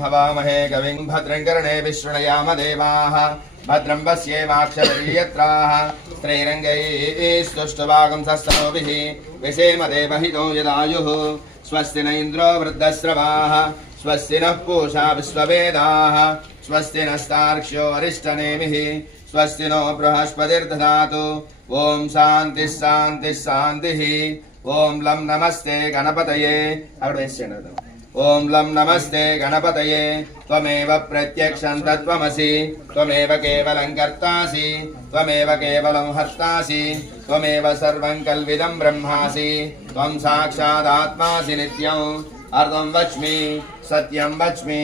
हवामहे कविं भद्रं कर्णेभिः शृणुयाम देवाः भद्रं पश्येमाक्षभिर्यत्राः स्त्रैरङ्गैस्तुष्टुवागुंसस्तनूभिः विषेम देवहितो यदायुः स्वस्ति न इन्द्रो वृद्धस्रवाः स्वस्ति नः पूषा विश्ववेदाः स्वस्ति नस्तार्क्ष्यो अरिष्टनेमिः स्वस्ति नो बृहस्पतिर्दधातु ओम शांति शांति शांतिः ओम लं नमस्ते गणपतये ओम लं नमस्ते गणपतये त्वमेव प्रत्यक्षं तत्त्वमसि त्वमेव केवलं कर्तासि त्वमेव केवलं हर्तासि त्वमेव सर्वं कल्विदं ब्रह्मासि त्वं साक्षादात्मासि नित्यम् अर्धं वच्मि सत्यं वच्मि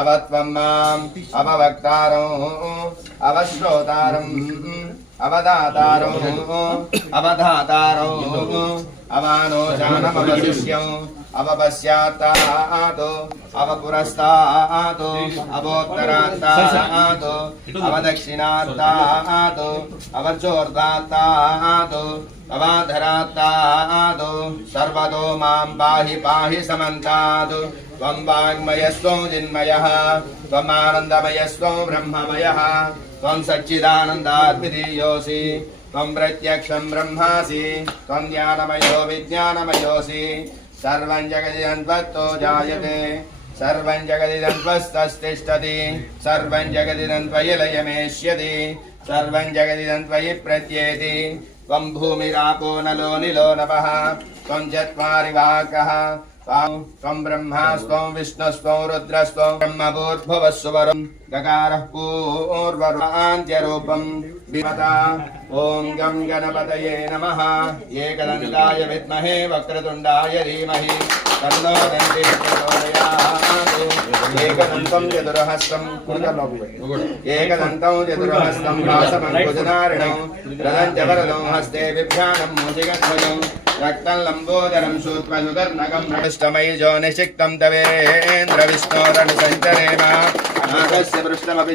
अवत्वं माम् अववक्तारम् अवश्रोतारम् अवधातारम् अवानोजानमवशिष्यम् अवपश्चात्तात् अवपुरस्तात् अवोत्तरात्तात् अवदक्षिणात्तात् अवचोर्तात्तात् अवाधरात्तात् सर्वतो मां पाहि पाहि समन्तात् त्वं वाङ्मयस्त्वं चिन्मयः त्वम् आनन्दमयस्त्वं ब्रह्ममयः त्वं सच्चिदानन्दाद्वितीयोऽसि त्वं प्रत्यक्षं ब्रह्मासि त्वं ज्ञानमयो विज्ञानमयोऽसि सर्वं जगदिदं त्वत्तो जायते सर्वं जगदिदं त्वस्तस्तिष्ठति सर्वं जगदिदं त्वयि लयमेष्यति सर्वं जगदिदं त्वयि प्रत्येति त्वं भूमिरापो नलो निलो नभः त्वं चत्वारि वाक्यः त्वं ब्रह्मास्त्वं विष्णुस्त्वं रुद्रस्त्वं ब्रह्मभूर्भुवस्सुवरं गकारः पूर्वरूपान्त्यरूपं विमता ॐ गं गणपतये नमः एकदन्ताय विद्महे वक्रतुण्डाय धीमहि तन्नो दन्तिः प्रचोदयात् एकदन्तं चतुर्हस्तं भासमङ्कुशधारिणं रदं च वरदं हस्ते बिभ्राणं मूषिकध्वजं रक्तं लम्बोदरं सूक्ष्मसुदर्नकं नष्टमयिजो निषिक्तं तवेन्द्र विष्णोरनुसञ्चरेम नागस्य पृष्ठमपि